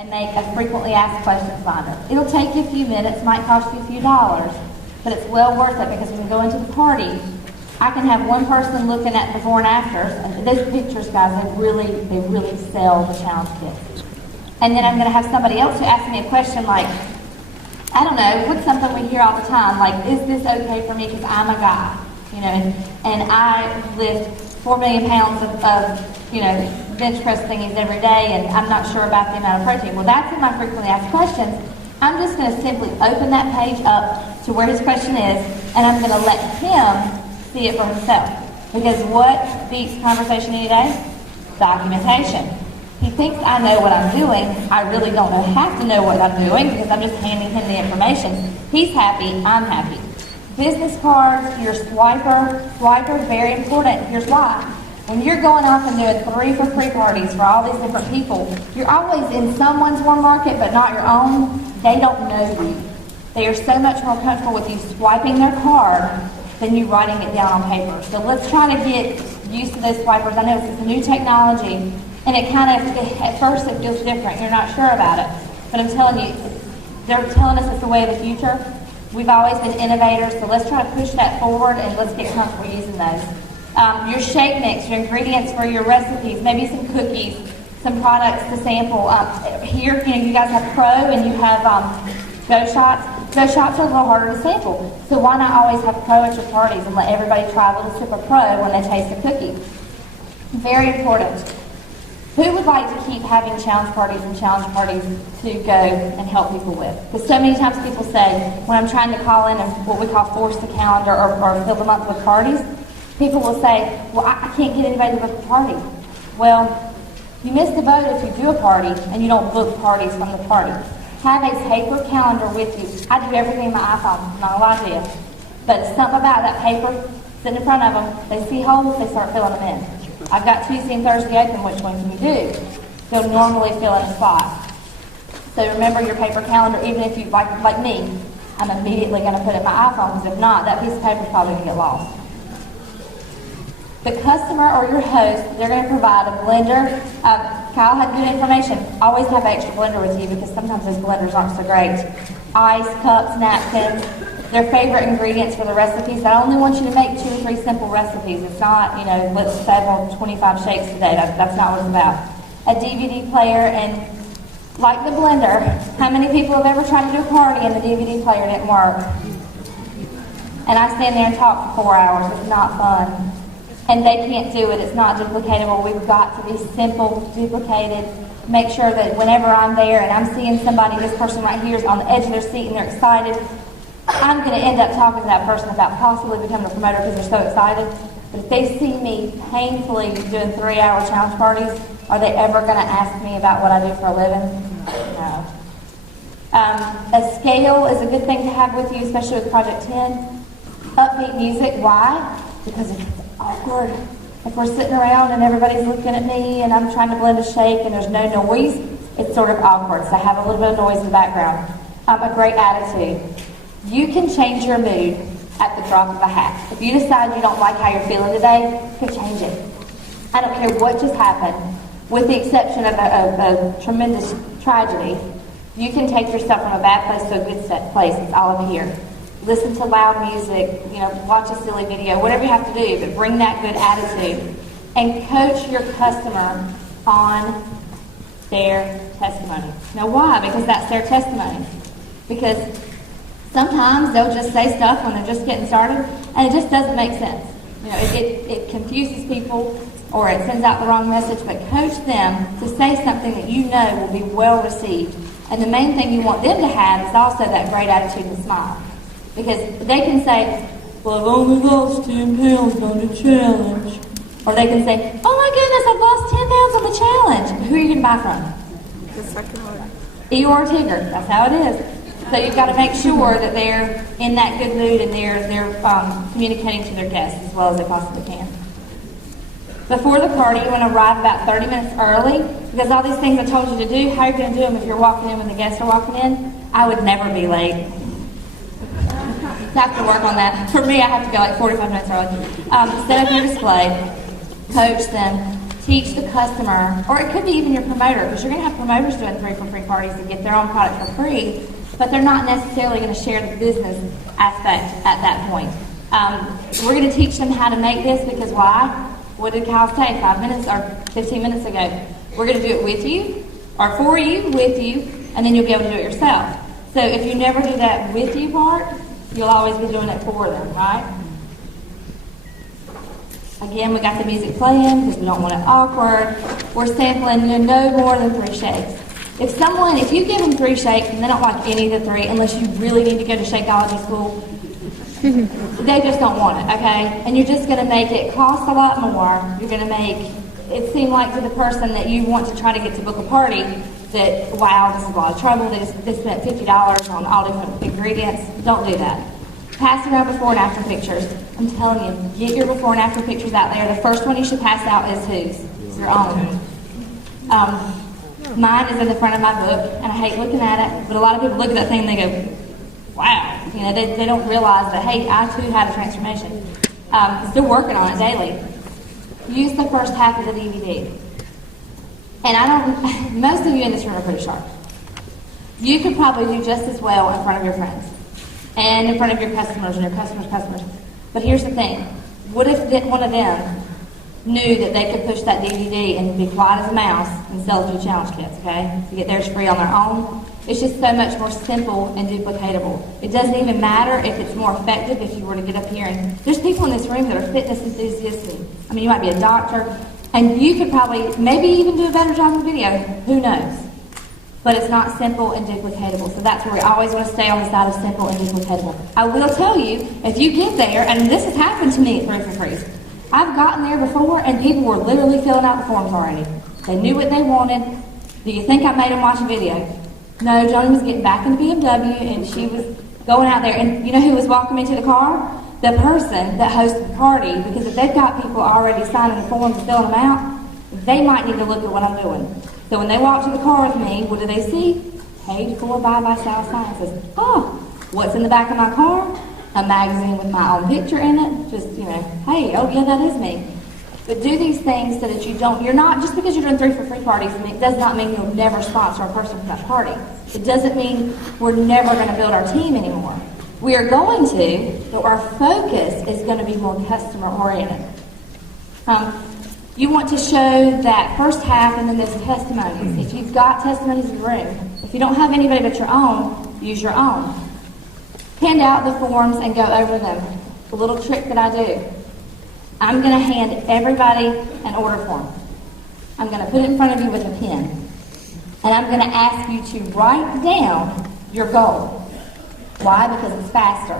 and make a frequently asked questions binder. It'll take you a few minutes, might cost you a few dollars, but it's well worth it because when you go into the party, I can have one person looking at before and afters, and those pictures, guys, they really sell the challenge kits. And then I'm going to have somebody else who asks me a question like, I don't know, what's something we hear all the time, like, is this okay for me because I'm a guy, you know, and I lift 4 million pounds of you know, bench press thingies every day, and I'm not sure about the amount of protein. Well, that's in my frequently asked questions. I'm just going to simply open that page up to where his question is, and I'm going to let him see it for himself. Because what beats conversation any day? Documentation. He thinks I know what I'm doing. I really don't have to know what I'm doing because I'm just handing him the information. He's happy, I'm happy. Business cards, your swiper is very important. Here's why. When you're going off and doing 3 for free parties for all these different people, you're always in someone's warm market but not your own. They don't know you. They are so much more comfortable with you swiping their card than you writing it down on paper. So let's try to get used to those swipers. I know it's a new technology, and it kind of, at first it feels different. You're not sure about it. But I'm telling you, they're telling us it's the way of the future. We've always been innovators, so let's try to push that forward and let's get comfortable using those. Your shake mix, your ingredients for your recipes, maybe some cookies, some products to sample. Here, you know, you guys have Pro and you have Go Shots. Go Shots are a little harder to sample. So why not always have Pro at your parties and let everybody try a little sip of Pro when they taste the cookie? Very important. Who would like to keep having challenge parties to go and help people with? Because so many times people say, when I'm trying to call in and what we call force the calendar or fill them up with parties, people will say, well, I can't get anybody to book a party. Well, you miss the boat if you do a party and you don't book parties from the party. Have a paper calendar with you. I do everything in my iPhone, not a lot of you. But something about that paper sitting in front of them, they see holes, they start filling them in. I've got Tuesday and Thursday open, which one can you do? They'll normally fill in a spot. So remember your paper calendar, even if you, like me, I'm immediately going to put it in my iPhone, because if not, that piece of paper is probably going to get lost. The customer or your host, they're going to provide a blender. Kyle had good information. Always have an extra blender with you because sometimes those blenders aren't so great. Ice, cups, napkins, their favorite ingredients for the recipes. I only want you to make 2 or 3 simple recipes. It's not, you know, let's sample 25 shakes today. That's not what it's about. A DVD player, and like the blender, how many people have ever tried to do a party and the DVD player didn't work? And I stand there and talk for 4 hours. It's not fun. And they can't do it. It's not duplicatable. We've got to be simple, duplicated. Make sure that whenever I'm there and I'm seeing somebody, this person right here is on the edge of their seat and they're excited, I'm going to end up talking to that person about possibly becoming a promoter because they're so excited. But if they see me painfully doing 3-hour challenge parties, are they ever going to ask me about what I do for a living? No. A scale is a good thing to have with you, especially with Project 10. Upbeat music. Why? Because it's awkward. If we're sitting around and everybody's looking at me and I'm trying to blend a shake and there's no noise, it's sort of awkward. So have a little bit of noise in the background. A great attitude. You can change your mood at the drop of a hat. If you decide you don't like how you're feeling today, you can change it. I don't care what just happened, with the exception of a tremendous tragedy. You can take yourself from a bad place to a good place. It's all up here. Listen to loud music, you know, watch a silly video, whatever you have to do, but bring that good attitude. And coach your customer on their testimony. Now why? Because that's their testimony. Because sometimes they'll just say stuff when they're just getting started, and it just doesn't make sense. You know, it confuses people, or it sends out the wrong message, but coach them to say something that you know will be well received. And the main thing you want them to have is also that great attitude and smile. Because they can say, well, I've only lost 10 pounds on the challenge. Or they can say, oh my goodness, I've lost 10 pounds on the challenge. Who are you going to buy from? The second one. Eeyore or Tigger. That's how it is. So you've got to make sure that they're in that good mood and they're communicating to their guests as well as they possibly can. Before the party, you want to arrive about 30 minutes early, because all these things I told you to do, how are you going to do them if you're walking in when the guests are walking in? I would never be late. I have to work on that. For me, I have to go like 45 minutes early. Set up your display, coach them, teach the customer, or it could be even your promoter, because you're going to have promoters doing 3 for free parties to get their own product for free, but they're not necessarily going to share the business aspect at that point. We're going to teach them how to make this, because why? What did Kyle say 5 minutes or 15 minutes ago? We're going to do it with you, or for you, with you, and then you'll be able to do it yourself. So if you never do that with you part, you'll always be doing it for them, right? Again, we got the music playing because we don't want it awkward. We're sampling no more than 3 shakes. If you give them 3 shakes and they don't like any of the 3, unless you really need to go to Shakeology school, they just don't want it, okay? And you're just going to make it cost a lot more. You're going to make it seem like to the person that you want to try to get to book a party that, wow, this is a lot of trouble. They spent $50 on all different ingredients. Don't do that. Pass around before and after pictures. I'm telling you, get your before and after pictures out there. The first one you should pass out is whose? It's your own. Mine is in the front of my book, and I hate looking at it, but a lot of people look at that thing and they go, wow. You know, they don't realize that, hey, I too had a transformation. Still working on it daily. Use the first half of the DVD. And most of you in this room are pretty sharp. You could probably do just as well in front of your friends and in front of your customers and your customers' customers. But here's the thing. What if one of them knew that they could push that DVD and be quiet as a mouse and sell 2 challenge kits, okay? To get theirs free on their own. It's just so much more simple and duplicatable. It doesn't even matter if it's more effective if you were to get up here and there's people in this room that are fitness enthusiasts. I mean, you might be a doctor, and you could probably maybe even do a better job in video. Who knows? But it's not simple and duplicatable. So that's where we always want to stay on the side of simple and duplicatable. I will tell you, if you get there, and this has happened to me at 3 for Freeze, I've gotten there before and people were literally filling out the forms already. They knew what they wanted. Do you think I made them watch a video? No, Joni was getting back in the BMW and she was going out there. And you know who was welcoming to the car? The person that hosted the party. Because if they've got people already signing the forms and filling them out, they might need to look at what I'm doing. So when they walk to the car with me, what do they see? Paid for by Visalus Sciences. Oh, what's in the back of my car? A magazine with my own picture in it. Just, you know, hey, oh yeah, that is me. But do these things so that you're not, just because you're doing 3 for free parties, and it does not mean you'll never sponsor a person for that party. It doesn't mean we're never going to build our team anymore. We are going to, but our focus is going to be more customer oriented. You want to show that first half and then there's testimonies. If you've got testimonies in the room, if you don't have anybody but your own, use your own. Hand out the forms and go over them. The little trick that I do. I'm going to hand everybody an order form. I'm going to put it in front of you with a pen. And I'm going to ask you to write down your goal. Why? Because it's faster.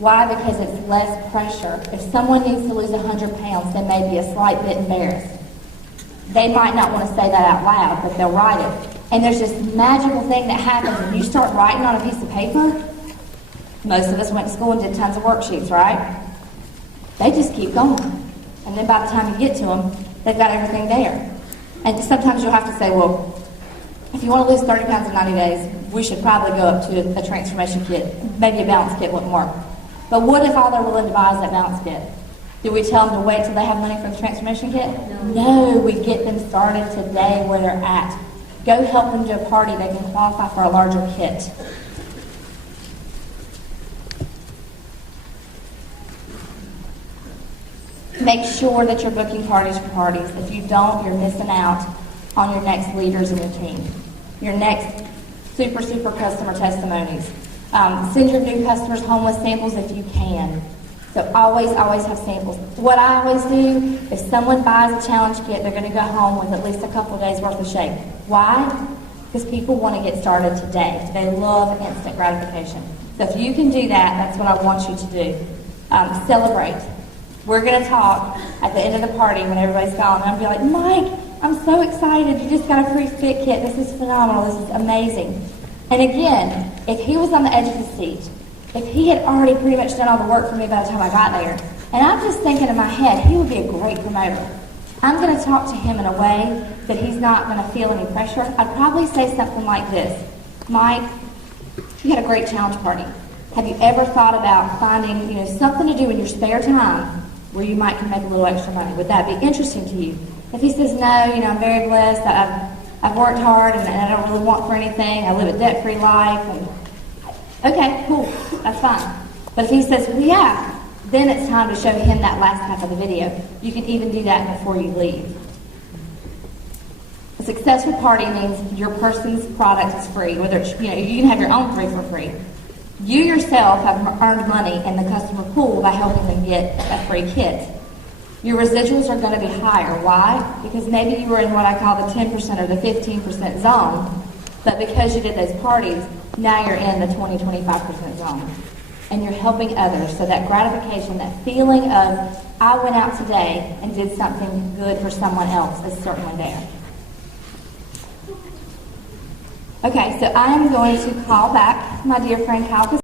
Why? Because it's less pressure. If someone needs to lose 100 pounds, they may be a slight bit embarrassed. They might not want to say that out loud, but they'll write it. And there's this magical thing that happens when you start writing on a piece of paper. Most of us went to school and did tons of worksheets, right? They just keep going. And then by the time you get to them, they've got everything there. And sometimes you'll have to say, well, if you want to lose 30 pounds in 90 days, we should probably go up to a transformation kit. Maybe a balance kit wouldn't work. But what if all they're willing to buy is that balance kit? Do we tell them to wait till they have money for the transformation kit? No, we get them started today where they're at. Go help them do a party. They can qualify for a larger kit. Make sure that you're booking parties for parties. If you don't, you're missing out on your next leaders in your team. Your next super customer testimonies. Send your new customers home with samples if you can. So always have samples. What I always do, if someone buys a challenge kit, they're going to go home with at least a couple of days worth of shake. Why? Because people want to get started today. They love instant gratification. So if you can do that, that's what I want you to do. Celebrate. We're going to talk at the end of the party when everybody's gone. And I'll be like, Mike, I'm so excited. You just got a free fit kit. This is phenomenal. This is amazing. And again, if he was on the edge of his seat, if he had already pretty much done all the work for me by the time I got there, and I'm just thinking in my head, he would be a great promoter. I'm going to talk to him in a way that he's not going to feel any pressure. I'd probably say something like this. Mike, you had a great challenge party. Have you ever thought about finding, something to do in your spare time where you might can make a little extra money? Would that be interesting to you? If he says no, you know, I'm very blessed, I've worked hard and I don't really want for anything, I live a debt-free life, and okay, cool, that's fine. But if he says, well, yeah, then it's time to show him that last half of the video. You can even do that before you leave. A successful party means your person's product is free, whether it's, you know, you can have your own 3 for free. You yourself have earned money in the customer pool by helping them get a free kit. Your residuals are going to be higher. Why? Because maybe you were in what I call the 10% or the 15% zone, but because you did those parties, now you're in the 20-25% zone. And you're helping others. So that gratification, that feeling of, I went out today and did something good for someone else is certainly there. Okay, so I'm going to call back my dear friend Kyle.